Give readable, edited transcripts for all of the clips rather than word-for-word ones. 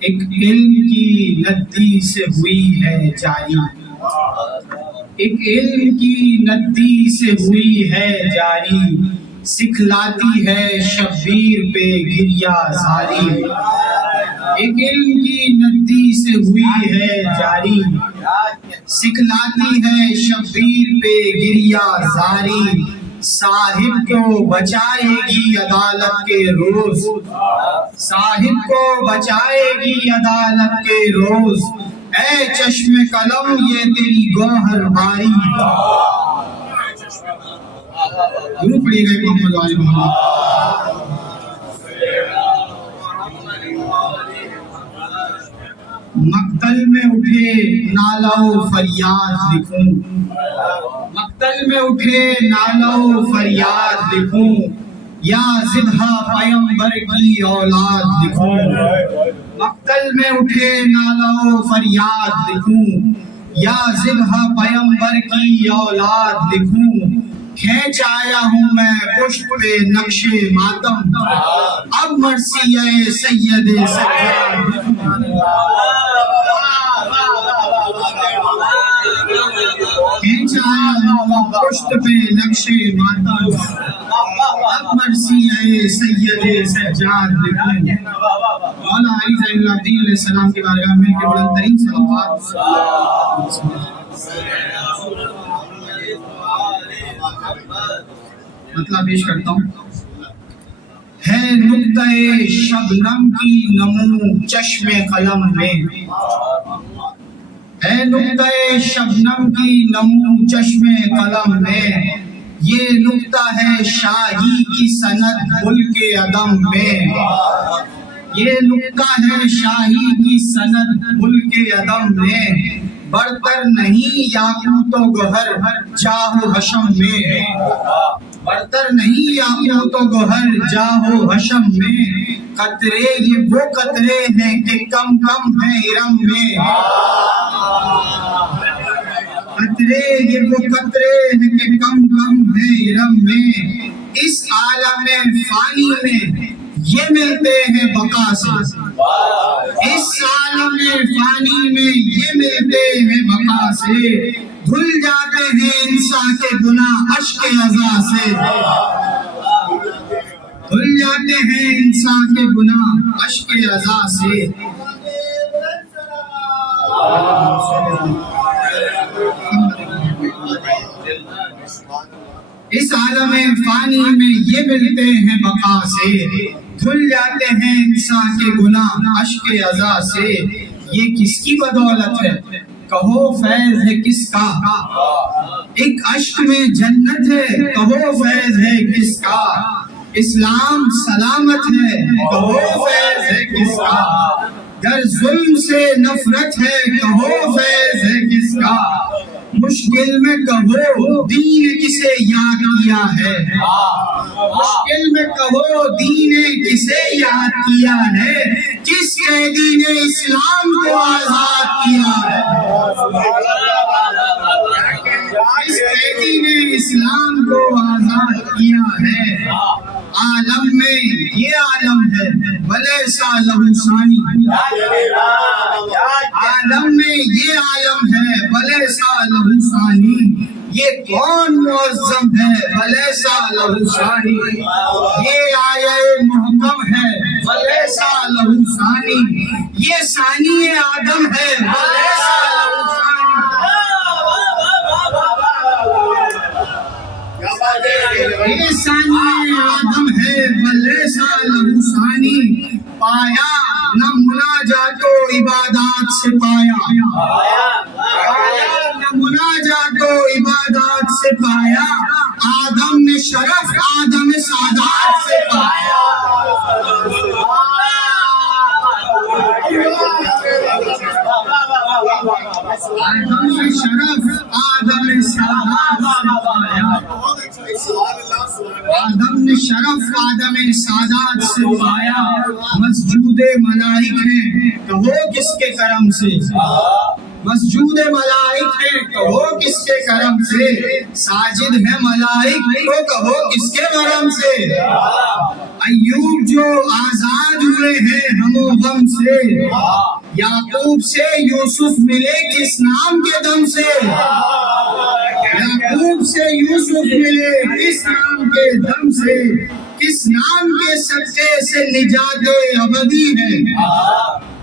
ایک علم کی ندی سے ہوئی ہے جاری، ایک علم کی ندی سے ہوئی ہے جاری، سکھلاتی ہے شبیر پہ گریا زاری۔ ایک علم کی ندی سے ہوئی ہے جاری، سکھلاتی ہے شبیر پہ گریا زاری، صاحب کو بچائے گی عدالت کے روز، صاحب کو بچائے گی عدالت کے روز، اے چشم قلم یہ تیری گوہر باری۔ ضرور پڑھیے گا محمد علی محمد۔ مقتل میں اٹھے نالہ و فریاد لکھوں، مقتل میں اٹھے نالہ و فریاد لکھوں، یا ضدہ پیمبر کی اولاد لکھوں۔ مقتل میں اٹھے نالہ و فریاد لکھوں، یا ضدہ پیمبر کی اولاد لکھوں، کھینچ آیا ہوں میں پشت پہ نقش ماتم، اب مرثیہ سید سجاد لکھوں۔ کھینچ آیا ہوں میں پشت پہ نقش ماتم، اب مرثیہ سید سجاد لکھوں۔ مولا علی زین العابدین علیہ السلام کی بارگاہ میں کے بلند ترین صلوات۔ مطلب پیش کرتا ہوں، ہے نقطہ شبنم کی نمو چشم قلم میں، ہے نقطہ شبنم کی نمو چشم قلم میں، یہ نقطہ ہے شاہی کی سند ملک عدم میں، یہ نقطہ ہے شاہی کی سند ملک عدم میں، برتر نہیں یاقوت و گوہر جاہ و حشم میں، برتر نہیں یاقوت و گوہر جاہ و حشم میں، قطرے یہ وہ قطرے ہیں کہ کم کم ہیں ارم میں، قطرے یہ وہ قطرے ہیں کہ کم کم ہیں ارم میں، اس عالم فانی میں یہ ملتے ہیں بقا سے، اس عالم فانی میں یہ ملتے ہیں بقا سے، دھل جاتے ہیں انسان کے گناہ اشک عزا سے، دھل جاتے ہیں انسان کے گناہ اشک عزا سے۔ اس عالم فانی میں یہ ملتے ہیں بقا سے، دھل جاتے ہیں انسان کے گناہ اشک عزا سے، یہ کس کی بدولت ہے کہو فیض ہے کس کا، ایک اشک میں جنت ہے کہو فیض ہے کس کا، اسلام سلامت ہے کہو فیض ہے کس کا، گر ظلم سے نفرت ہے کہو فیض ہے کس کا، مشکل میں کہو دین کسے یاد کیا ہے، مشکل میں کہو دین کسے یاد کیا ہے، کس قیدی نے اسلام کو آزاد کیا ہے، کس قیدی نے اسلام کو آزاد کیا ہے، عالم میں یہ عالم ہے ولیسا لہو ثانی، عالم میں یہ عالم ہے ولیسا لہو ثانی، یہ کون معظم ہے ولیسا لہو ثانی، یہ آیہ محکم ہے ولیسا لہو ثانی، یہ ثانی آدم ہے ولیسا لہو ثانی، یہ ثانی آدم ہے ولیسا لہو ثانی، پایا نہ مناجات و عبادات سے پایا، نہ مناجات و عبادات سے پایا، آدم نے شرف آدم سعادات سے پایا، آدم نے شرف آدم سعادات سے پایا، آدم نے شرف آدم سعادات سے پایا، مسجود ملائک ہیں کہو کس کے کرم سے، مسجود ملائک ہے کہو کس کے کرم سے، ساجد ہے ملائک تو کہو کس کے کرم سے، ایوب جو آزاد ہوئے ہیں ہم و غم سے، یعقوب سے یوسف ملے کس نام کے دم سے، یعقوب سے یوسف ملے کس نام کے دم سے، کس نام کے صدقے سے نجات ابدی ہے،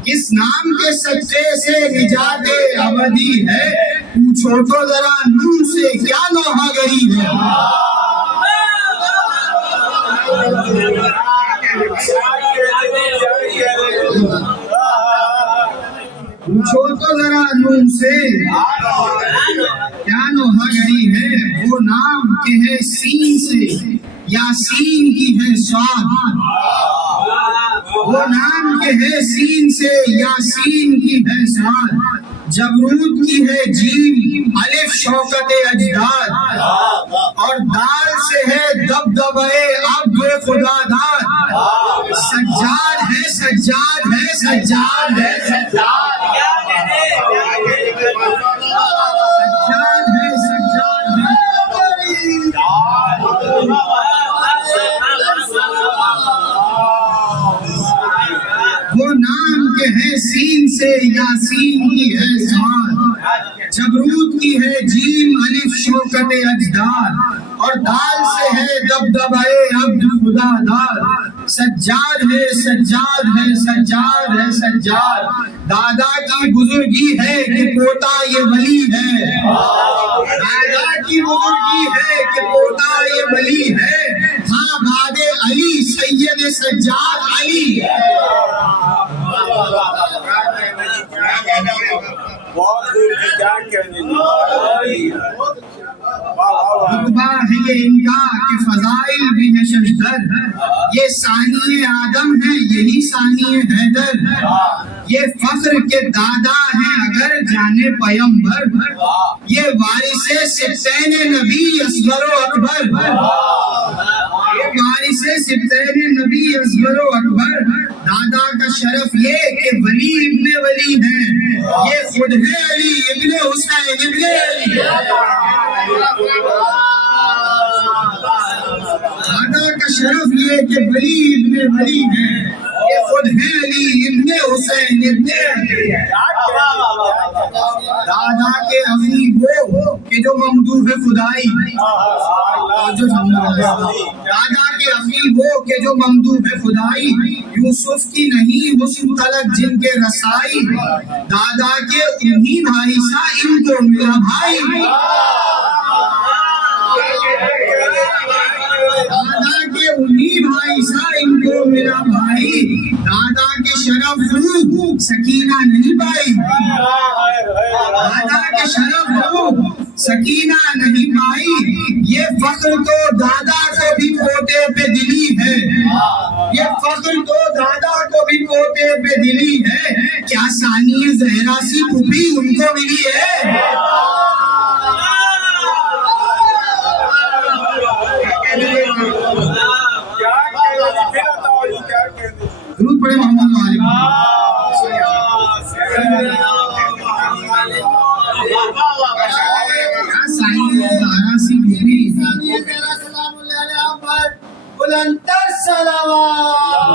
کس نام کے صدقے سے نجات ابدی ہے، پوچھو تو ذرا نور سے کیا نوحہ گری ہے، پوچھو تو ذرا نور سے کیا نوحہ گری ہے، وہ نام کے ہے سین سے یاسین کی ہے صاد، وہ نام کے ہے سین سے یاسین کی ہے صاد، جبروت کی ہے جیم الف شوکت اجداد، اور دال سے ہے دبدبہ عبد خدا داد، سجاد ہے سجاد ہے سجاد ہے سجاد، سجاد ہے سجاد ہے، وہ نام کے ہے سین سے یاسین کی ہے صاد، جبروت کی ہے جیم الف شوکت اجداد، اور دال سے ہے دبدبہ عبد خدا داد، سجاد ہے سجاد ہے سجاد ہے سجاد، دادا کی بزرگی ہے کہ پوتا یہ ولی ہے، دادا کی بزرگی ہے کہ پوتا یہ ولی ہے، ہاں بعد علی سید سجاد علی ہے، رتبہ ہے یہ ان کا کہ فضائل بھی ہے ششدر، یہ ثانی آدم ہے یہی ثانی حیدر، یہ فخر کے دادا ہیں اگر جانے پیمبر، یہ وارث سبطین نبی اصغر و اکبر، یہ وارث سبطین نبی اصغر و اکبر، دادا کا شرف یہ کہ ولی ابن ولی ہیں، یہ خود ہے علی ابن حسین ابن علی، دادا کا شرف یہ کہ ولی ابن ولی ہیں، یہ خود ہے علی ابن حسین ابن علی، دادا کے اخی وہ کہ جو ممدوح خدائی، دادا کے اخی وہ کہ جو ممدوح خدائی، یوسف کی نہیں حسن تلک جن کے رسائی، دادا کے انہی بھائی سا ان کو ملا بھائی، دادا کے انہی بھائی سا ان کو ملا بھائی، دادا کے شرف روح سکینہ نہیں پائی، دادا کے شرف روح سکینہ نہیں پائی، یہ فخر تو دادا کو بھی پوتے پہ دلی ہے، یہ فخر تو دادا کو بھی پوتے پہ دلی ہے، کیا ثانی زہرا سی پھوپھی ان کو ملی ہے، درود پڑھے محمد علیہ بلندر صلوات،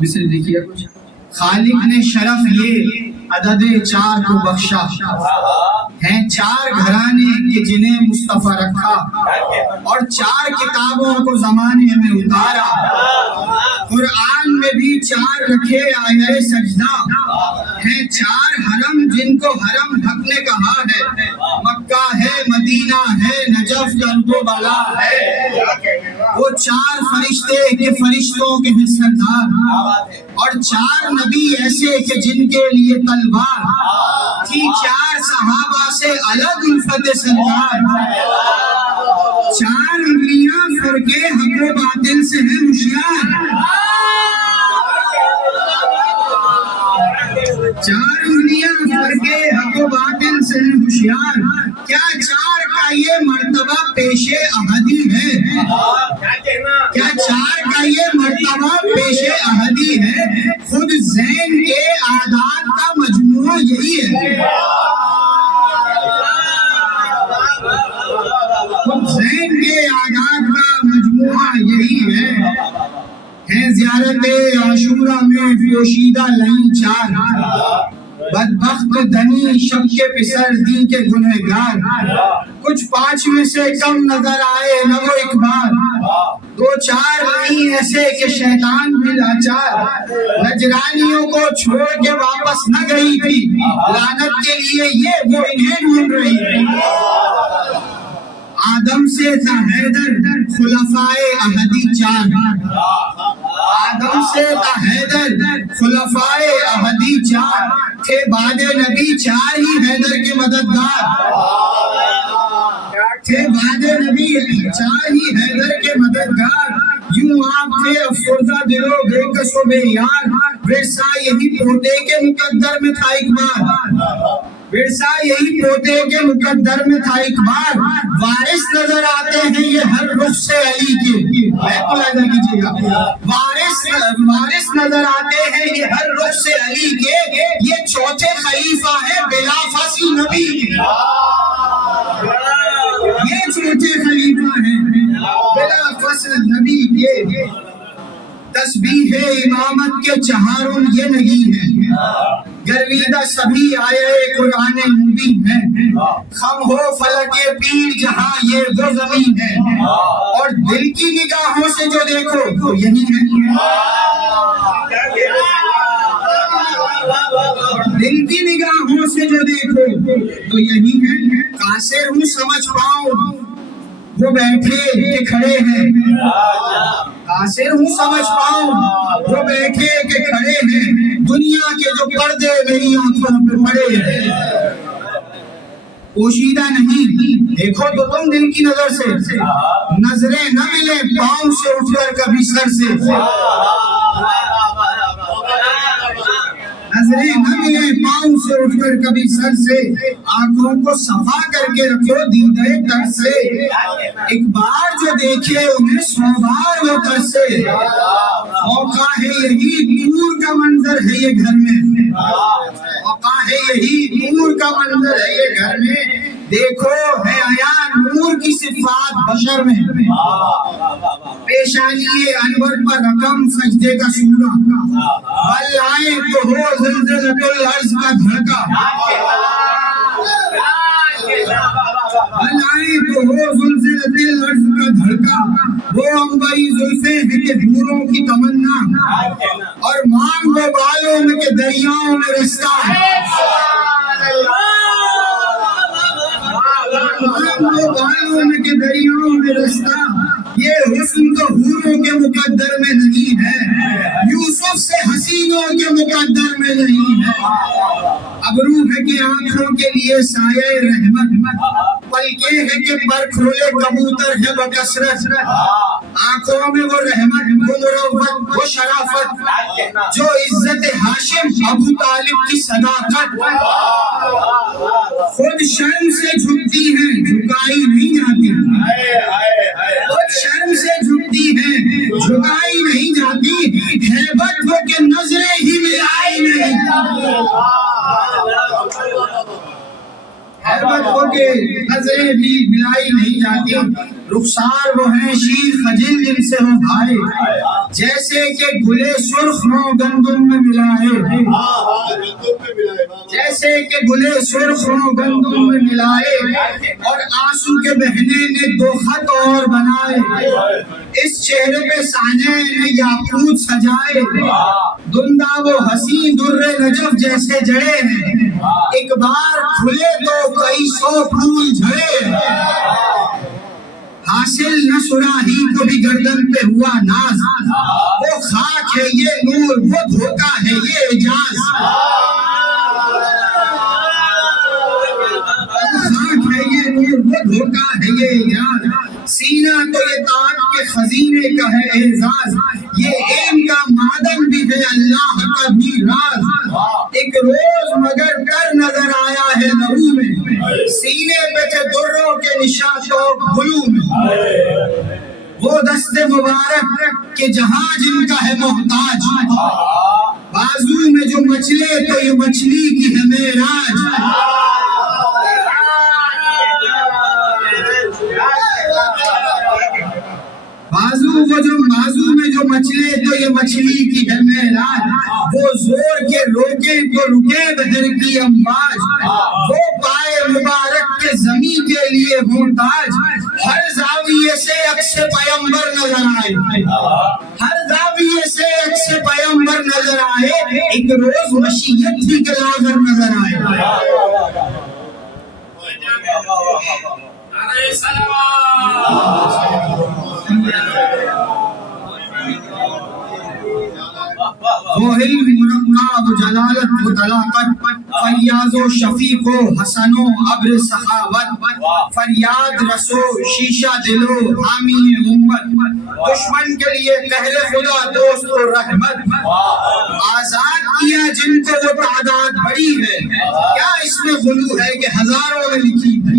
مثل دیکھیے کچھ، خالق نے شرف یہ عدد 4 کو بخشا، ہیں 4 گھرانے کہ جنہیں مصطفیٰ رکھا، اور 4 کتابوں کو زمانے میں اتارا، قرآن میں بھی 4 رکھے آیہ سجدہ، ہیں 4 حرم جن کو حرم حق نے کہا ہے، مکہ ہے مدینہ ہے نجف کرب و بلا ہے، وہ 4 فرشتے کہ فرشتوں کے ہیں سردار، اور 4 نبی ایسے کہ جن کے لیے تلوار تھی، 4 صحابہ سے الگ الفت سردار، 4 انگلیاں فرقے حق و باطل سے ہیں ہوشیار، 4 انگلیاں فرقے حق و باطل سے ہیں ہوشیار، کیا 4 کا یہ مرتبہ پیش احدی ہے، کیا چار کا یہ مرتبہ پیش احدی ہے، خود زین کے اعداد کا مجموعہ یہی ہے، خود زین کے اعداد کا مجموعہ یہی ہے زیارت عاشورہ میں پوشیدہ لائن چار، بدبخت دنی شب کے پسر دین کے گنہگار، کچھ پانچ میں سے کم نظر آئے نہ وہ ایک بار، دو چار نہیں ایسے کہ شیطان بھی لاچار، نجرانیوں کو چھوڑ کے واپس نہ گئی تھی، لعنت کے لیے یہ وہ انہیں ڈھونڈ رہی تھی، آدم سے تا حیدر خلفائے احدی چار، آدم سے تا حیدر خلفائے احدی چار، تھے بعد نبی چار ہی حیدر کے مددگار، تھے بعد نبی چار ہی حیدر کے مددگار، یوں آپ تھے افسردہ دلو بے کس و بے یار، ورثہ یہی پوتے کے مقدر میں تھا ایک بار، ورثہ یہی پوتے کے مقدر میں تھا ایک بار، وارث نظر آتے ہیں یہ ہر رخ سے علی کے، ملاحظہ کیجیے گا، وارث نظر آتے ہیں یہ ہر رخ سے علی کے، یہ چوتھے خلیفہ ہے بلا فصل نبی کے، یہ چوتھے خلیفہ ہیں بلا فصل نبی کے، تسبیح امامت کے چہارم یہ نہیں ہے، گرویدہ سبھی آئے قرآن مبین ہے، خم ہو فلک پیر جہاں یہ وہ زمین ہے، اور دل کی نگاہوں سے جو دیکھو تو یہی ہے، دل کی نگاہوں سے جو دیکھو تو یہی ہے، قاصر ہوں سمجھ پاؤں وہ بیٹھے کہ کھڑے ہیں، قاصر ہوں سمجھ پاؤں وہ بیٹھے کہ کھڑے ہیں، دنیا کے جو پردے میری آنکھوں پہ پڑے ہیں، پوشیدہ نہیں دیکھو تو تم دل کی نظر سے، نظریں نہ ملے پاؤں سے اٹھ کر کبھی سر سے، نظریں نہ ملے پاؤں سے اٹھ کر کبھی سر سے، آنکھوں کو صفا کر کے رکھو دیدے تر سے، ایک بار جو دیکھے انہیں 100 بار وہ تر سے، موقع ہے یہی نور کا منظر ہے یہ گھر میں، موقع ہے یہی نور کا منظر ہے یہ گھر میں، دیکھو ہے عیان نور کی صفات بشر میں، پیشانی انور پر رقم سجدے کا سورہ، بل آئے تو ہو زلزلۃ الارض کا دھڑکا، بل آئے تو ہو زلزلۃ الارض کا دھڑکا، وہ عنبری زلفیں ہیں کہ حوروں کی تمنا، اور مانگ وہ بالوں میں کہ دریاؤں میں رستہ، بالوں میں کہ دریاؤں میں رستہ، یہ حسن تو حوروں کے مقدر میں نہیں ہے، یوسف سے حسینوں کے مقدر میں نہیں ہے، ابرو ہے کہ آنکھوں کے لیے سایہ رحمت، پلکیں ہے کہ پر کھولے کبوتر ہے بکثرت، آنکھوں میں وہ رحمت وہ مروت وہ شرافت، جو عزت ہاشم ابو طالب کی صداقت، خود شرم سے جھکتی ہے جھکائی نہیں جاتی، خود شرم سے جھکتی ہے جھکائی نہیں جاتی، ہیبت وہ کہ نظریں ہی ملائی نہیں جاتی، ہیبت وہ کہ نظریں بھی ملائی نہیں جاتی، رخسار وہ ہیں شیر خجل جن سے ہو بھائے، جیسے کہ گلے سرخ ہوں گندم میں ملائے، جیسے کہ گلے سرخ ہوں گندم میں ملائے، اور آنسو کے بہنے نے 2 خط اور بنائے، اس چہرے پہ سانے نے یاقوت سجائے، دندہ وہ حسین در نجف جیسے جڑے ہیں، ایک بار کھلے تو کئی 100 پھول جھڑے، حاصل نہ سراہی کو بھی گردن پہ ہوا ناز، وہ خاک ہے یہ نور وہ دھوکہ ہے یہ اعجاز، خاک ہے یہ نور وہ دھوکہ ہے یہ اعجاز، سینہ تو یہ تاج کے خزینے کا ہے اعزاز، یہ علم کا معدن بھی ہے اللہ کا بھی راز، ایک روز مگر کر نظر آیا ہے لہو میں، سینے پہ تھے دروں کے نشان تو گلو میں، وہ دست مبارک کہ جہاں جن کا ہے محتاج، بازو میں جو مچلے تو یہ مچھلی کی ہے معراج۔ بازو میں جو مچلے تو یہ مچھلی کی ہے معراج، وہ زور کے روکے تو رکے بہر کی امواج، وہ پائے مبارک کے زمین کے لیے محتاج، ہر زاویے سے عکس پیغمبر نظر آئے، ہر زاویے سے عکس پیغمبر نظر آئے، ایک روز مشیت بھی کے لاغر نظر آئے۔ وہ علم مرقع و جلالت و طلاقت، فیاض و شفیق و حسن و ابر سخاوت، فریاد رسو شیشہ دلو حامی امت، دشمن کے لیے قہر خدا دوست و رحمت، آزاد کیا جن کو وہ تعداد بڑی ہے، کیا اس میں غلو ہے کہ ہزاروں میں لکھی ہے۔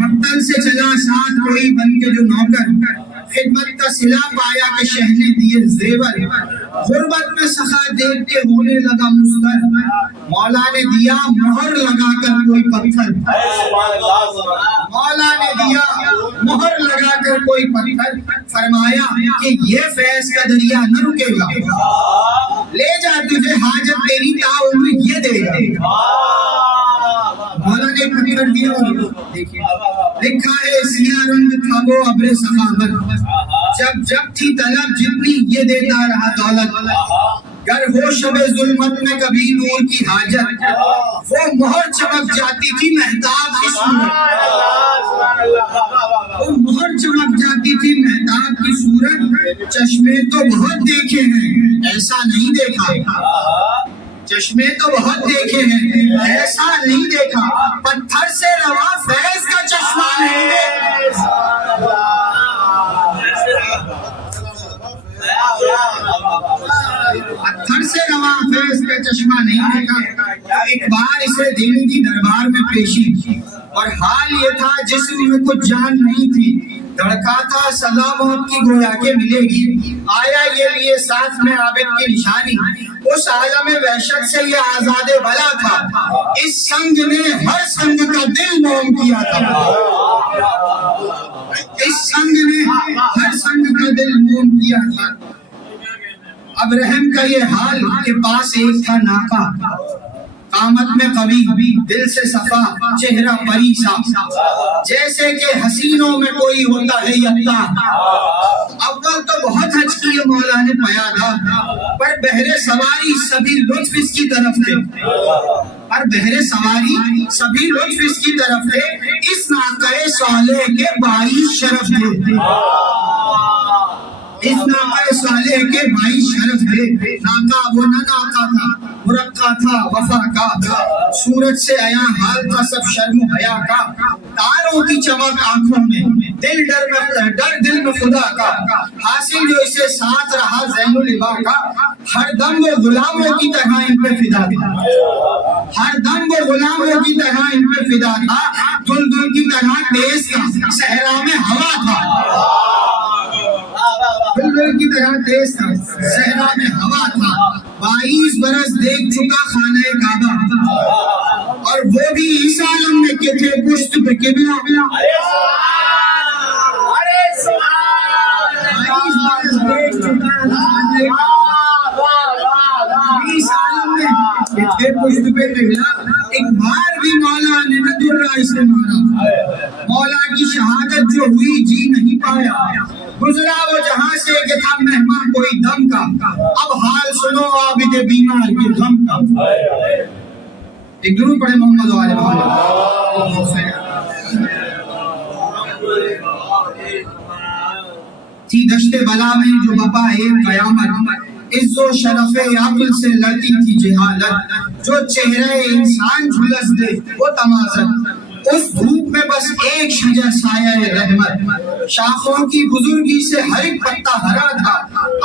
مقتل سے چلا ساتھ کوئی بن کے جو نوکر، خدمت کا صلہ پایا کہ شہ نے دیے زیور، غربت میں سخا دیکھ کے ہونے لگا مضطر، مولا نے دیا مہر لگا کر کوئی پتھر، مولا نے دیا مہر لگا کر کوئی پتھر، فرمایا کہ یہ فیض کا دریا نہ رکے گا، لے جا تجھے حاجت تیری تعاون یہ دے گا۔ مولا نے پتھر دیا اور دیکھیں لکھا ہے سیاہ رنگ تھا وہ ابر سخاوت، جب جب تھی طلب جتنی یہ دیتا رہا دولت، گر ہو شب ظلمت میں کبھی نور کی حاجت، وہ مہر چمک جاتی تھی مہتاب کی صورت، وہ مہر چمک جاتی تھی مہتاب کی صورت، چشمے تو بہت دیکھے ہیں ایسا نہیں دیکھا، چشمے تو بہت دیکھے ہیں ایسا نہیں دیکھا، پتھر سے روا فیض کا چشمہ نہیں دیکھا۔ پتھر سے روا فیض کا چشمہ نہیں دیکھا۔ ایک بار اسے دینی تھی دربار میں پیشی، اور حال یہ تھا جسم میں کچھ جان نہیں تھی، دھڑکا تھا سزا موت کی گویا کہ ملے گی، آیا یہ لیے ساتھ میں عابد کی نشانی، اس عالم وحشت سے یہ آزاد بلا تھا، اس سنگ نے ہر سنگ کا دل موم کیا تھا، اس سنگ نے ہر سنگ کا دل موم کیا تھا۔ اب رحم کا یہ حال کہ پاس ایک تھا ناکا، قامت میں قوی دل سے صفا چہرہ پری سا، جیسے کہ حسینوں میں کوئی ہوتا ہے یکتا، اول تو بہت حج کی مولا نے پیادا، پر بہر سواری سبھی لطف اس کی طرف تھے، پر بہر سواری سبھی لطف اس کی طرف تھے، اس ناقہ صالح کے 22 شرف تھے، اس ناقہ صالح کے 22 شرف تھے، ناقہ وہ نہ ناقہ تھا، مرقع تھا وفا کا، صورت سے عیاں حال تھا سب شرم و حیا کا، تاروں کی چمک آنکھوں میں، ڈر دل میں خدا کا، حاصل جو اسے ساتھ رہا زین العبا کا، ہر دم وہ غلاموں کی طرح ان پہ فدا تھا، ہر دم وہ غلاموں کی طرح ان پہ فدا تھا، دل کی طرح تیز تھا، صحرا میں ہوا تھا، بلبل کی طرح تیز تھا، صحرا میں ہوا تھا، 22 برس دیکھ چکا خانہ کعبہ، اور وہ بھی عیسیٰ عالم میں کے تھے پشت پہ قبلہ، 22 برس دیکھ چکا خانہ عیسیٰ عالم میں کے تھے پشت پہ قبلہ، ایک بار بھی مولا نے نہ درہ اسے مارا، مولا کی شہادت جو ہوئی جی نہیں پایا، گزرا وہ جہاں سے کہ تھا مہمان کوئی دم کا، اب حال سنو عابد بیمار کے غم کا۔ ایک درود پڑھے محمد و آل محمد۔ تھی دشت بلا میں جو بپا ایک قیامت، عز و شرف عقل سے لڑتی تھی جہالت، جو چہرہ انسان جھلس دے وہ تمازت، اس دھوپ میں بس ایک شجر سایہ رحمت، شاخوں کی بزرگی سے ہر ایک پتا ہرا تھا،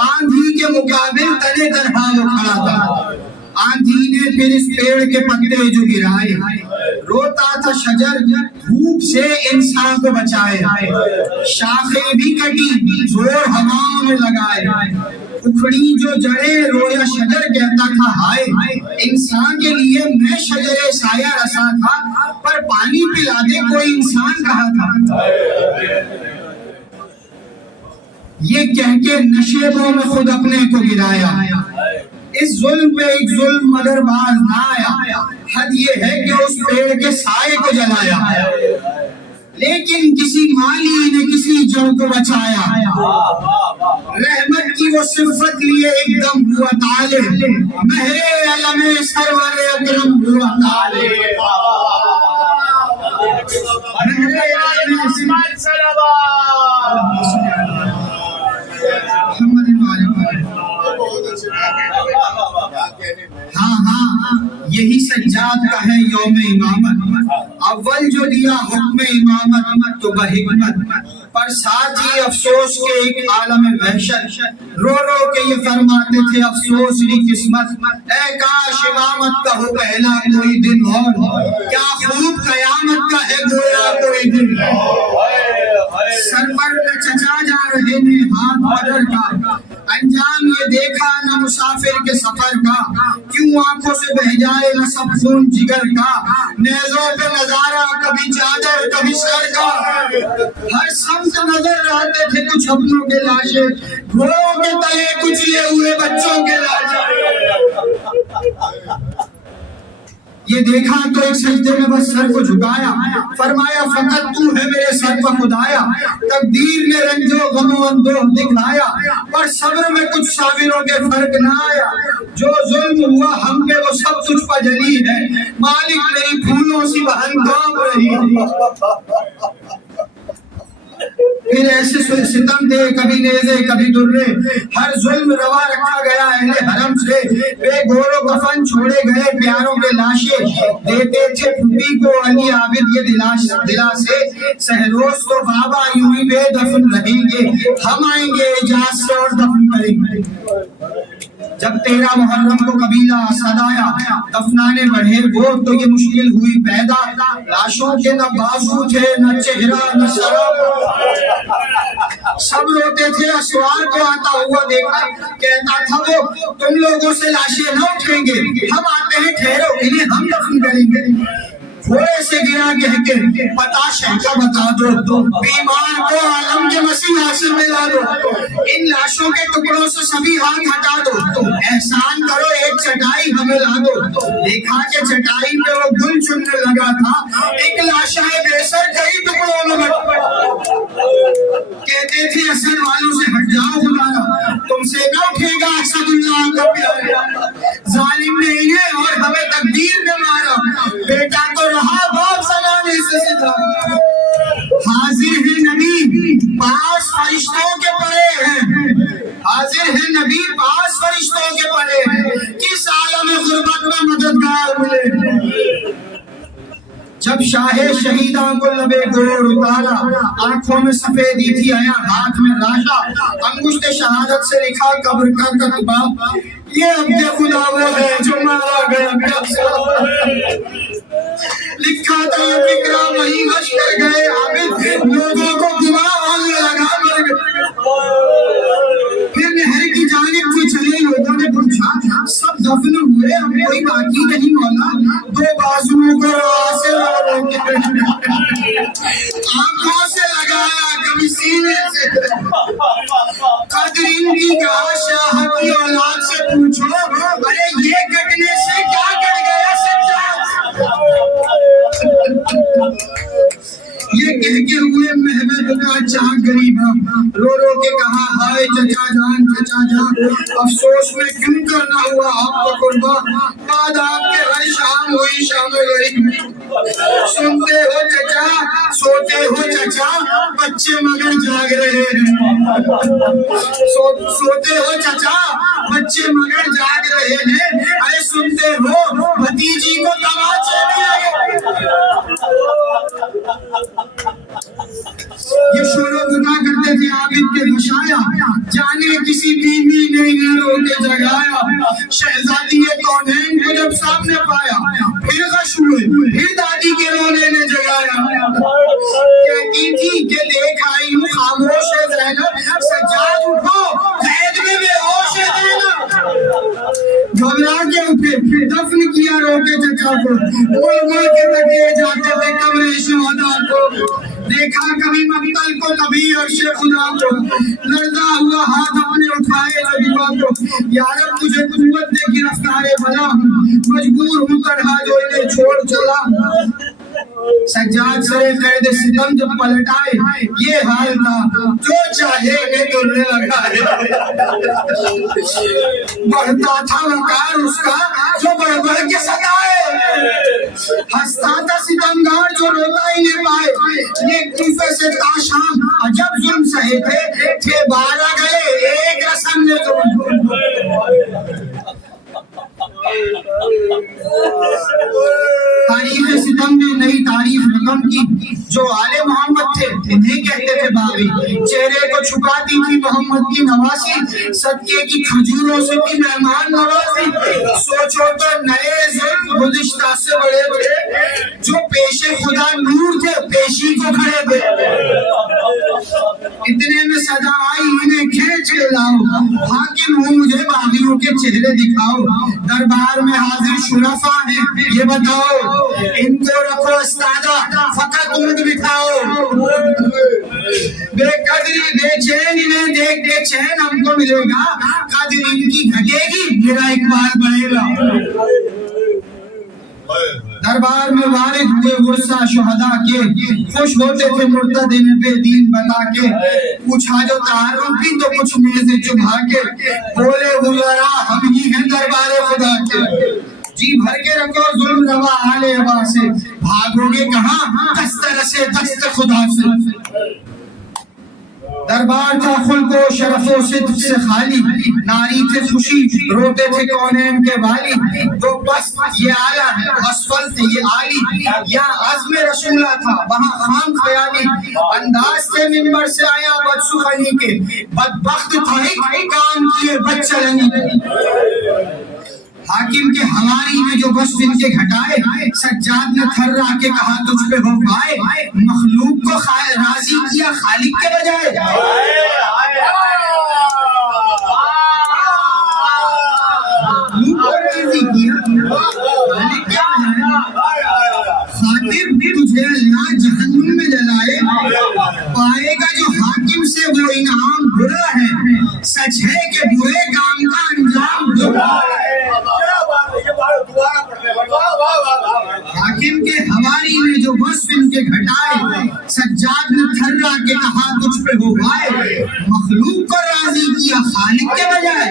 آندھی کے مقابل تنے تنہا وہ کھڑا تھا، آندھی نے پھر اس پیڑ کے پتے جو گرائے، روتا تھا شجر دھوپ سے انسان کو بچائے، شاخیں بھی کٹی زور ہواؤں میں لگائے، اکھڑی جو جڑے رویا شجر کہتا تھا ہائے، انسان کے لیے میں شجر سایہ رسا تھا، پر پانی پلا دے کوئی انسان کہا تھا۔ یہ کہہ کے نشیبوں میں خود اپنے کو گرایا، اس ظلم پہ ایک ظلم مگر باز نہ آیا، حد یہ ہے کہ اس پیڑ کے سائے کو جلایا، لیکن کسی مالی نے کسی جڑ کو بچایا، رحمت کی وہ صفت لیے ایک دم ہوا طالب، مہر علم سرور اکرم ہوا طالب، مہر علم ہاں یہی سجاد کا ہے یوم امامت، اول جو دیا حکم امامت تو بحکمت، پر ساتھ ہی افسوس کے ایک عالم وحشت، رو رو کے یہ فرماتے تھے افسوس ری قسمت، اے کاش امامت کا ہو پہلا کوئی دن اور، کیا خوب قیامت کا ہے گویا کوئی دن، سر پر چچا جا رہے نے ہاتھ بدر کا، انجام یہ دیکھا نہ مسافر کے سفر کا، کیوں آنکھوں سے بہ جائے نہ سب خون جگر کا، نیزوں پہ نظارہ کبھی چادر کبھی سر کا، ہر سمت نظر آتے تھے کچھ اپنوں کے لاشیں، گھوڑوں کے تلے کچلے ہوئے بچوں کے لاشیں، یہ دیکھا تو ایک سجدے میں بس سر کو جھکایا، فرمایا فقط تو ہے میرے سر پر خدایا، تقدیر نے رنج و غم و اندوہ دکھایا، پر صبر میں کچھ صابروں کے فرق نہ آیا، جو ظلم ہوا ہم پہ وہ سب تجھ پر جلی ہے، مالک میری پھولوں سی بہن کام رہی، پھر ایسے ستم دے کبھی نیزے کبھی درے، ہر ظلم روا رکھا گیا اہل حرم سے، بے گور و کفن چھوڑے گئے پیاروں کے لاشیں، دیتے تھے پھوپھی کو علی عابد یہ دلاسے، سہروز تو بابا یوں ہی بے دفن رہیں گے، ہم آئیں گے اجاز سے اور دفن کریں گے، جب 13 محرم کو قبیلہ اسد آیا، دفنانے بڑھے وہ تو یہ مشکل ہوئی پیدا، لاشوں کے نہ بازو تھے نہ چہرہ نہ شراب، سب روتے تھے، اسوار کو آتا ہوا دیکھا، کہتا تھا وہ تم لوگوں سے لاشیں نہ اٹھیں گے، ہم آتے ہیں ٹھہرو انہیں ہم دفن کریں گے، گھوڑے سے گرا کہہ کے پتا شہکا بتا دو، بیمار کو عالم کے مسیحا سے ملا دو، ان لاشوں کے ٹکڑوں سے سبھی ہاتھ ہٹا دو، احسان کرو ایک چٹائی ہمیں لا دو، دیکھا کہ چٹائی پہ وہ گل چننے لگا تھا، ایک لاشائے بے سر کئی ٹکڑوں میں بٹ پڑا، کہتے تھے اسد والوں سے ہٹ جاؤ خدا، تم سے نہ اٹھے گا اسد اللہ کا پیارا، ظالم نے انہیں اور ہمیں تقدیر نے مارا، بیٹا تو رہا باپ زمانے سے ستارہ، حاضر ہے نبی پاس فرشتوں کے پڑے ہیں، حاضر ہے نبی پاس فرشتوں کے پڑے ہیں، کس عالم غربت میں مددگار ملے، جب شاہ شہیداں کو لبے گور اتارا، آنکھوں میں سفیدی تھی آیا ہاتھ میں راشا، انگشت شہادت سے لکھا قبر کا کتبہ، یہ عبد خدا وہ ہے جو مارا گیا لکھا تھا یہ فکرہ وہی غش کر گئے عابد، لوگوں کو گناہ ہونے لگا مر گئے، پھر نہر کی جانب سے چلے، لوگوں نے پوچھا سب دفن ہوئے اب کوئی باقی نہیں مولا، دو بازوؤں کو روا سے رو کے آنکھوں سے لگایا کبھی سینے سے، قدر ان کی کہا شاہ کی اولاد سے پوچھو، ارے یہ کٹنے سے کیا کٹ گیا سجاد، یہ کہہ کے ہوئے محمد کا چاک غریبا، رو رو کے کہا ہائے چچا جان، افسوس میں کیوں کرنا ہوا آپ کو قربا، بعد آپ کے ہر شام ہوئی شام غریب، سنتے ہو چچا سوتے ہو چچا بچے مگر جاگ رہے ہیں، سوتے ہو چچا بچے مگر جاگ رہے ہیں، ارے سنتے ہو بھتیجی کو تماچے بھی لگے، یہ شور و گدا کرتے کہتے تھے عابد کے گشایا، جانے کسی بیوی نے انہیں رو کے جگایا، شہزادی کونین کو جب سامنے پایا پھر غش ہوئے، پھر دادی کے رونے نے جگایا، کہتی تھی کہ دیکھ آئی ہوں خاموش ہے زینب، سجاد اٹھو قید میں بے ہوش ہے زینب، گھبرا کے اٹھے دفن کیا رو کے چچا کو، مل مل کے تکیے جاتے تھے قبر شہداء کو، دیکھا کبھی مقتل کو کبھی عرش خدا کو، لرزا ہوا ہاتھ اپنے اٹھائے جو دعا کو، یا رب مجھے قوت دے گرفتار بلا ہوں، مجبور ہوں تنہا جو انہیں چھوڑ چلا ہوں۔ سجاد سرے قید ستم جب پلٹ آئے یہ حال تھا، جو چاہے میں کرنے لگا، بڑھتا تھا وقار اس کا جو بڑھ بڑھ کے ستائے، ہنستا تھا ستمگار جو روتا ہی نہیں پائے، یہ کوفے سے تا شام عجب ظلم سہے تھے 12 گلے ایک رسم نے تاریخ ستم نے نئی تاریخ رقم کی، جو آل محمد تھے انہیں کہتے تھے باغی، چہرے کو چھپاتی تھی محمد کی نواسی، صدقے کی کھجوروں سے تھی مہمان نوازی، سوچو تو نئے ظلم گزشتہ سے بڑے تھے، جو پیش خدا نور تھے پیشی کو کھڑے تھے، اتنے میں صدا آئی انہیں کھینچ کے لاؤ، حاکم ہوں مجھے باغیوں کے چہرے دکھاؤ، دربار میں حاضر شرفا ہیں یہ بتاؤ، ان کو رکھو استادہ فقط اونٹ بٹھاؤ، بے قدری بے چین انہیں دیکھ کے چین ہم کو ملے گا، قدر ان کی گھٹے گی میرا اقبال بڑھے گا۔ دربار میں وارد ہوئے ورثہ شہداء کے، خوش ہوتے تھے مرتد بے دین بتا کے، پوچھا جو تعارف بھی تو کچھ نیزے چبھا کے، بولے وزراء ہم ہی ہیں دربار خدا کے، جی بھر کے رکھو ظلم روا آل ابا سے، بھاگو گے کہاں دستر سے دست خدا سے۔ دربار تھا خلق و شرف و صدق سے خالی، ناری تھے خوشی روتے تھے کونین کے والی، تو بس یہ آلہ ہے اسفل تھے یہ عالی، یا عزم رسولہ تھا وہاں خام خیالی، انداز تھے منبر سے آیا بد سخنی کے، بدبخت تھا ایک کام کیے بد چلنی کے، حاکم کے حواری میں جو وصف ان کے گھٹائے، سجاد نے تھرا کے کہا تجھ پہ ہو پائے، مخلوق کو راضی کیا خالق کے بجائے، مخلوق کو راضی کیا خالق کے بجائے، خاطر تجھے اللہ جہنم میں جلائے، پائے گا جو حاکم سے وہ انعام برا ہے، سچ ہے کہ برے کام کا انجام برا ہے۔ حاکم کے حواری میں جو وصف ان کے گھٹائے، سجاد نے تھرا کے کہا تجھ پہ ہو پائے، مخلوق کو راضی کیا خالق کے بجائے،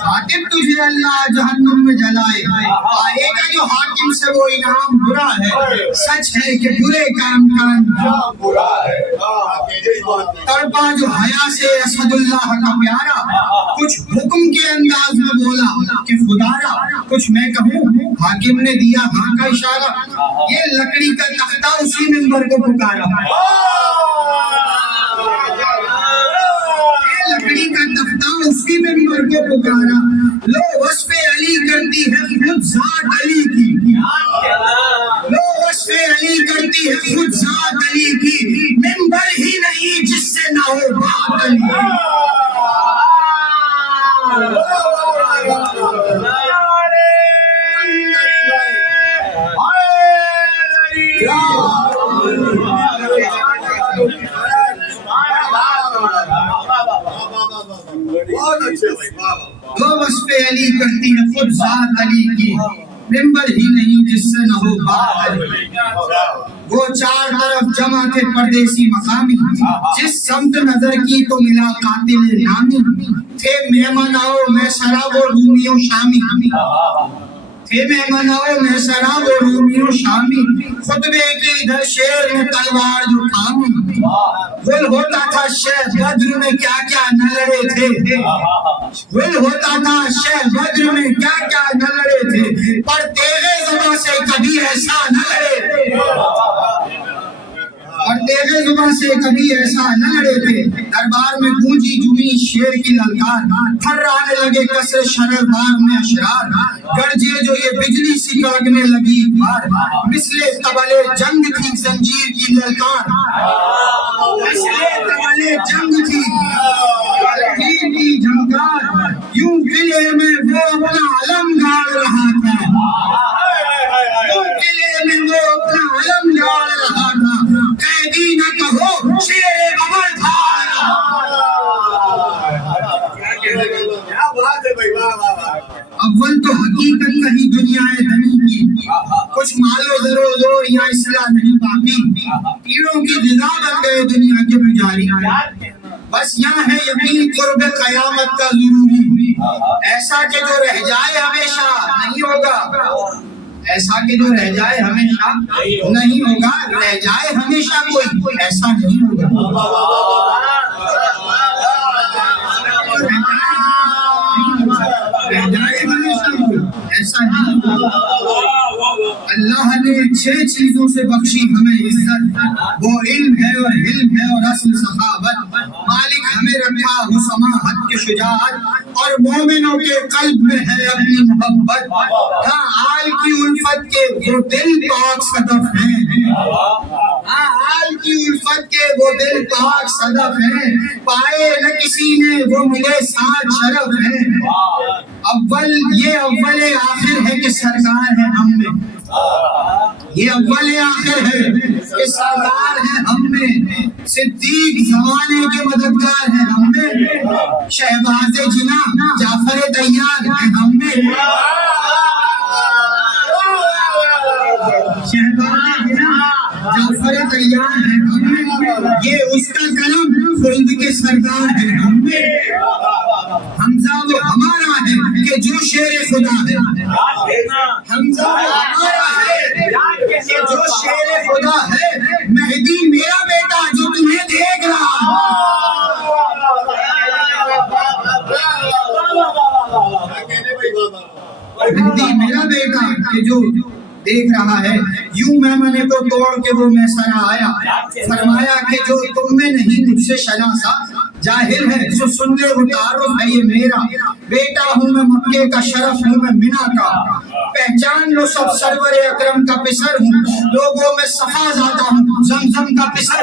خاطب تجھے اللہ جہنم میں جلائے، پائے گا جو حاکم سے وہ انعام برا ہے، سچ ہے کہ برے کام کا انجام برا ہے۔ تڑپا جو حیا سے اسد اللہ کا پیارا، کچھ حکم کے انداز میں بولا کہ خدا را کچھ میں کہوں، حاکم نے دیا ہاں کا اشارہ، یہ لکڑی کا تختہ اسی منبر کو پکارا، یہ لکڑی کا تختہ اسی منبر کو پکارا، لو وصف علی کرتی ہے خود ذات علی کی، لو وصف علی کرتی ہے خود ذات علی کی، منبر ہی نہیں جس سے نہ ہو بات علی۔ جو وصف علی کرتی ہے خود ذات علی کی، منبر ہی نہیں جس سے نہ ہو بات علی۔ وہ چار طرف جمع تھے پردیسی مقامی، جس سمت نظر کی تو ملا قاتل نامی، تھے مہماناؤ میں سرا وہ رومی و شامی، تھے مہماناؤ میں سرا وہ رومی و شامی، خطبے کے ادھر شیر میں تلوار جو تھامی، گل ہوتا تھا شہ بدر میں کیا کیا نہ لڑے تھے، گل ہوتا تھا شہ بدر میں کیا کیا نہ لڑے تھے، پر تیغے زباں سے کبھی ایسا نہ لڑے تھے۔ اور تیغ زبان سے کبھی ایسا نہ لڑے تھے، دربار میں گونجی جوئی شیر کی للکار، تھرانے لگے کسر شرر بار میں اشرار، گرجے جو یہ بجلی سی کڑکنے لگی بار، مثل طبلِ جنگ تھی زنجیر کی للکار، مثل طبلِ جنگ تھی زنجیر کی جھنکار، یوں قلعے میں وہ اپنا علم گاڑ رہا تھا، یوں قلعے میں وہ اپنا علم گاڑ رہا تھا، قیدی نہ کہو شیر ببر تھا۔ اول تو حقیقت کہیں دنیا دنی کی، کچھ مال و زر و زور یا اصلاح نہیں باقی، پیڑوں کی غذا بن گئے دنیا کے پجاری، بس یہاں ہے یقین قرب قیامت کا ضروری، ایسا کہ جو رہ جائے ہمیشہ نہیں ہوگا، ایسا کہ جو رہ جائے ہمیشہ نہیں ہوگا، رہ جائے ہمیشہ کوئی ایسا نہیں ہوگا، رہ جائے ہمیشہ کوئی ایسا نہیں ہوگا۔ اللہ نے 6 چیزوں سے بخشی ہمیں عزت، وہ علم ہے اور حلم ہے اور اصل سخاوت، مالک ہمیں رکھا وہ سماحت کے شجاعت، اور مومنوں کے قلب میں ہے اپنی محبت، ہاں آل کی الفت کے وہ دل پاک صدف ہیں، ہاں آل کی الفت کے وہ دل پاک صدف ہیں، پائے نہ کسی نے وہ ملے ساتھ شرف ہیں، اول یہ اول آخر ہے کہ سرکار ہے ہم میں، یہ اول آخر ہے کہ سردار ہے ہم میں، صدیق زمانے کے مددگار ہے ہم میں، شہباز جنا جعفر طیار ہے ہم میں، شہباز جنا جعفر طیار ہے ہم میں، یہ اس کا قلم خلد کے سردار ہے ہم میں، حمزہ وہ ہمارا ہے کہ جو شیر خدا ہے، حمزہ وہ ہمارا ہے کہ جو شیر خدا ہے، مہدی میرا بیٹا جو تمہیں دیکھ رہا ہے، مہدی میرا بیٹا کہ جو دیکھ رہا ہے، یوں میمنے کو توڑ کے وہ میسرا آیا، فرمایا کہ جو تم میں نہیں مجھ سے شناسا جاہل ہے، جو سن لے وہ تعارف ہے یہ میرا، بیٹا ہوں میں مکے کا، شرف ہوں میں منا کا، پہچان لو سب سرور اکرم کا پسر ہوں، لوگوں میں صفا زادہ ہوں، زمزم کا پسر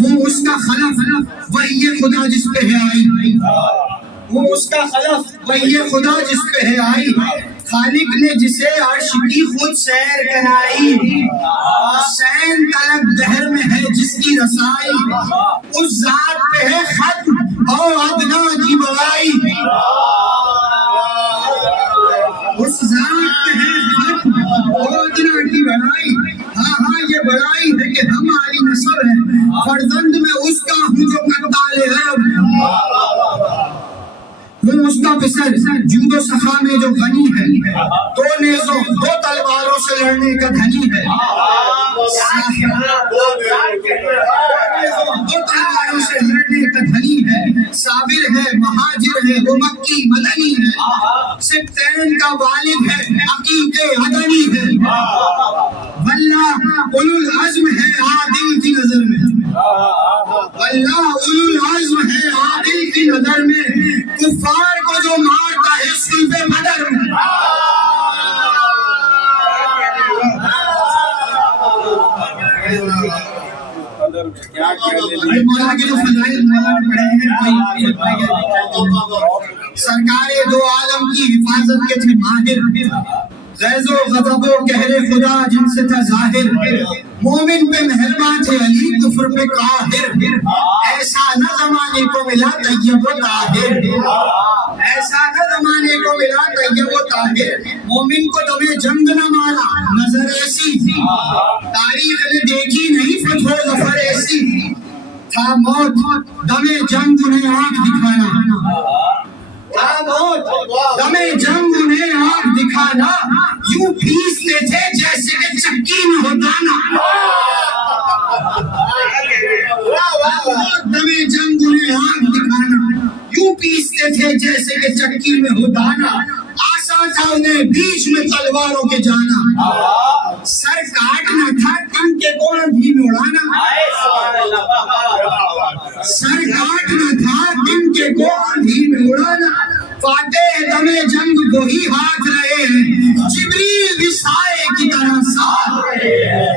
ہوں اس کا خلف وہی خدا جس پہ ہے آئی، وہ اس کا خلف وہی خدا جس پہ ہے آئی، خالق نے جسے عرش کی خود سیر کرائی، حسین طلب دہر میں ہے جس کی رسائی، اس ذات پہ ہے ختم اور ادنا کی بڑائی، اس ذات پہ ہے ختم اور ادنا کی بڑائی، ہاں ہاں یہ بڑائی ہے کہ ہم عالی نسب ہیں، فرزند میں اس کا ہوں جو قتال عرب، ہوں اس کا پسر جود و سخا میں جو غنی ہے، 2 نیزوں 2 تلواروں سے لڑنے کا دھنی ہے، 2 تلواروں سے لڑنے کا دھنی ہے، صابر ہے مہاجر ہے وہ مکی مدنی ہے، سبتین کا والد ہے عقیق عدنی ہے، واللہ اولو العزم ہے عادل کی نظر میں، واللہ اولو العزم ہے عادل کی نظر میں، کفار کو جو مارتا ہے صلب بدر میں، مولا کے جو فضائل مولا نے پڑھے ہیں، سرکار دو عالم کی حفاظت کے تھے ماہر، غیظ و غضب و قہر خدا جن سے تھا ظاہر، مومن پہ مہربان تھے علی کفر پہ قاہر، ایسا نہ زمانے کو ملا طیب و طاہر، ایسا نہ زمانے کو ملا طیب و طاہر، مومن کو دمِ جنگ نہ مارا نظر ایسی، تاریخ نے دیکھی نہیں فتح و ظفر ایسی، تھا موت دمِ جنگ انہیں آنکھ دکھانا، تھا موت دمِ جنگ انہیں آنکھ دکھانا، یوں پیستے تھے جیسے کہ چکی میں ہو دانا، دمِ جنگ انہیں آنکھ دکھانا، یوں پیستے تھے جیسے کہ چکی میں ہو دانا، آسان تھا انہیں بیچ میں تلواروں کے جانا، سر کاٹنا نہ تھا تن کے کون بھی میں اڑانا، سر کاٹ نہ تھا تن کے کون بھی میں اڑانا، فاتح دمے جنگ وہی ہاتھ رہے ہیں، جبریل بھی سائے کی طرح ساتھ رہے ہیں۔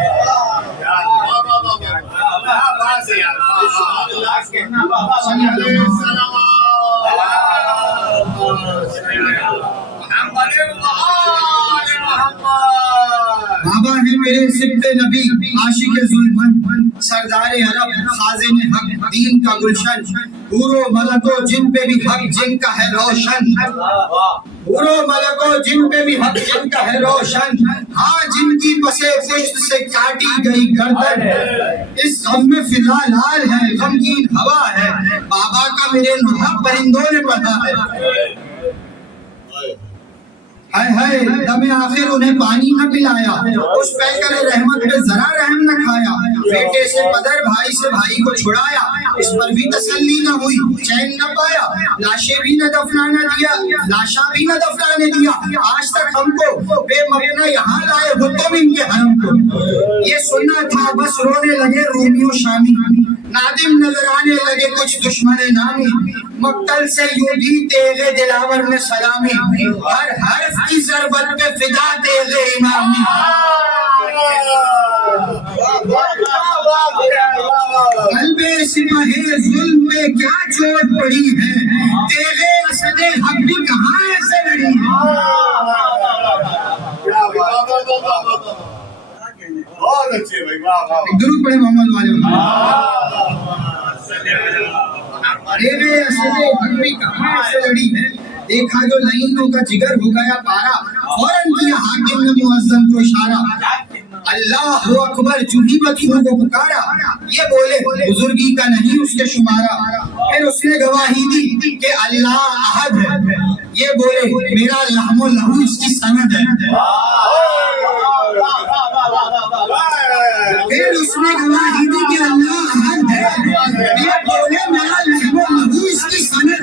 بابا ہے میرے سبت نبی عاشق ظلمن، سردار عرب خازن حق دین کا گلشن، حور و ملک و جن پہ بھی حق جن کا ہے روشن، حور و ملک و جن پہ بھی حق جن کا ہے روشن، ہاں جن کی پسے پشت سے کاٹی گئی گردن، اس غم میں فضا لال ہے غمگین ہوا ہے، بابا کا میرے نوحہ پرندوں نے پڑھا ہے۔ ہائے ہائے دم آخر انہیں پانی نہ پلایا، اس پیکر رحمت پہ ذرا رحم نہ کھایا، بیٹے سے پدر بھائی سے بھائی کو چھڑایا، اس پر بھی تسلی نہ ہوئی چین نہ پایا، لاشیں بھی نہ دفنانا دیا، لاشاں بھی نہ دفنانے دیا، آج تک ہم کو بے مقنع یہاں لائے ہو تم ان کے حرم کو، یہ سننا تھا بس رونے لگے رومی و شامی، نادم نظر آنے لگے کچھ دشمن نامی، مقتل سے یوں بھی تیغ دلاور میں سلامی، ہر حرف کی ضربت پہ فدا تیغ امامی، قلب سپاہی ظلم پہ کیا چوٹ پڑی ہے، تیغ اسد حق بھی کہاں ایسے لڑی ہے۔ درود پڑھے محمد والے تیغ اسد حق بھی کہاں ایسے لڑی ہے، دیکھا جو لائنوں کا جگر ہو گیا پارا، فوراً کیا حاکم نے معظم کو اشارہ، اللہ اکبر جو ہی بچوں کو پکارا، یہ بولے بزرگی کا نہیں اس کے شمارا، پھر اس نے گواہی دی کہ اللہ احد ہے، یہ بولے میرا لحم و لہو اس کی سند ہے، پھر اس نے گواہی دی کہ اللہ احد ہے، یہ بولے میرا لحم و لہو اس کی سند ہے،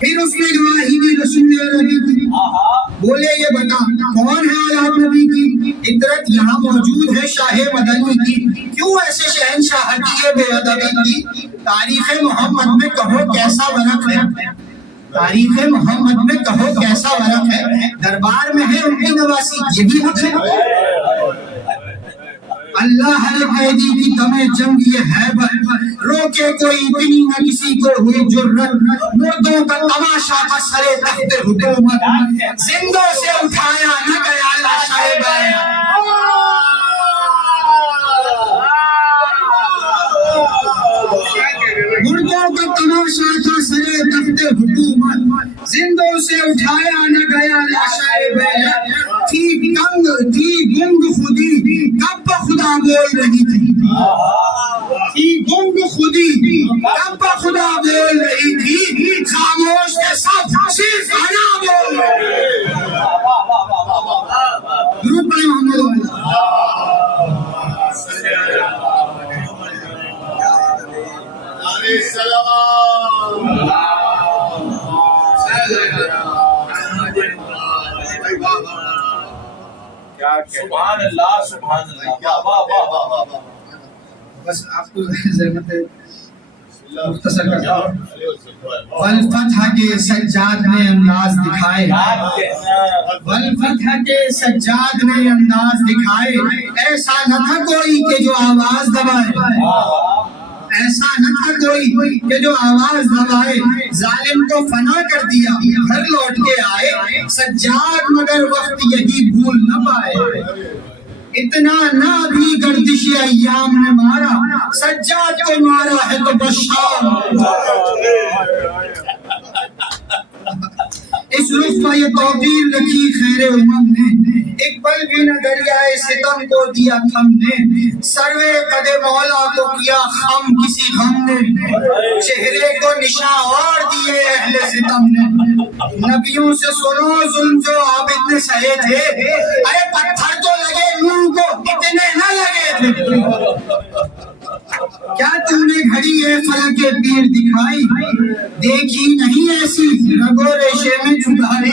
پھر اس نے گواہی دی رسول نبی کی، بولے یہ بتا کون ہے اولاد نبی کی، عطرت یہاں موجود ہے شاہ مدنی کی، کیوں ایسے شہنشاہتی ہے بے ادبی کی، تاریخ محمد میں کہو کیسا ورق ہے، تاریخ محمد میں کہو کیسا ورق ہے، دربار میں ہے ان کی نواسی یہی حق ہے، اللہ ہر قیدی کی دمِ جنگ یہ ہیبت، روکے کوئی اتنی نہ کسی کو ہوئی جرت، مردوں کا تماشا کا سرے تخت حکومت، زندوں سے اٹھایا نہ گیا لاشائے بیان، مردوں کا تماشا تھا سرے تخت حکومت، زندوں سے اٹھایا نہ گیا لاشائے بیان، تھی کنگ تھی گنگ خودی کب خدا بول رہی تھی گنگ خودی کب خدا بول رہی تھی، خاموش کے سب صرف انا بول رہی تھی۔ درود پڑھیں محمد علیہ السلام۔ سبحان اللہ سبحان اللہ، بس آپ کو ضرورت ہے مختصر کا والفتح کے سجاد نے انداز دکھائے، والفتح کے سجاد نے انداز دکھائے، ایسا نہ تھا کوئی کہ جو آواز دبائے، ایسا نہ تھا کوئی کہ جو آواز دبائے، ظالم کو فنا کر دیا گھر لوٹ کے آئے، سجاد مگر وقت یہی بھول نہ پائے، اتنا نہ بھی گردش ایام نے مارا، سجاد کو مارا ہے تو بشام، اس رخ پر یہ توقیر رکھی خیر امم نے، ایک پل بھی نہ دریائے ستم کو دیا تھم نے، سروے قد مولا کو کیا خم کسی غم نے، چہرے کو نشاں اور دیے اہل ستم نے، نبیوں سے سنو ظلم جو عابد نے سہے تھے، ارے پتھر تو لگے نور کو اتنے نہ لگے تھے، کیا تم نے گھڑی ہے فلک پیر دکھائی، دیکھی نہیں ایسی رگو ریشے میں جدائی،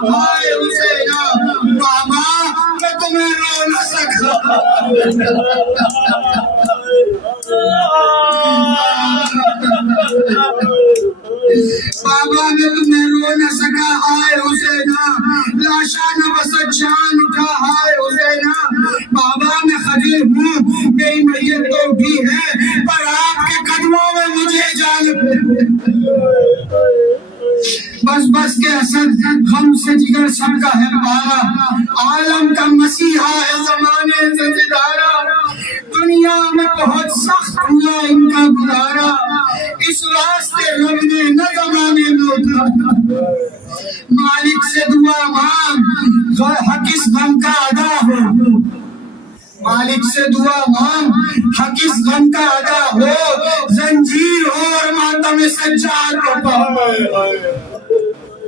ہائے حسینا بابا میں تمہیں رو نہ سکا بابا میں تمہیں رو نہ سکا ہائے حسینا لاشا نہ بسد جان اٹھا ہائے حسینا بابا میں خجل ہوں میری میت تو بھی ہے پر آپ کے قدموں میں مجھے جان بس کے اسد غم سے جگر سب کا ہے پارا عالم کا مسیحا ہے زمانے سے ستارہ دنیا میں بہت سخت ہوا ان کا گزارا اس واسطے رب نے نہ زمانے میں اتارا مالک سے دعا مانگ حق اس غم کا ادا ہو مالک سے دعا مانگ حق اس غم کا ادا ہو زنجیر ہو اور ماتم سجاد کو پاؤ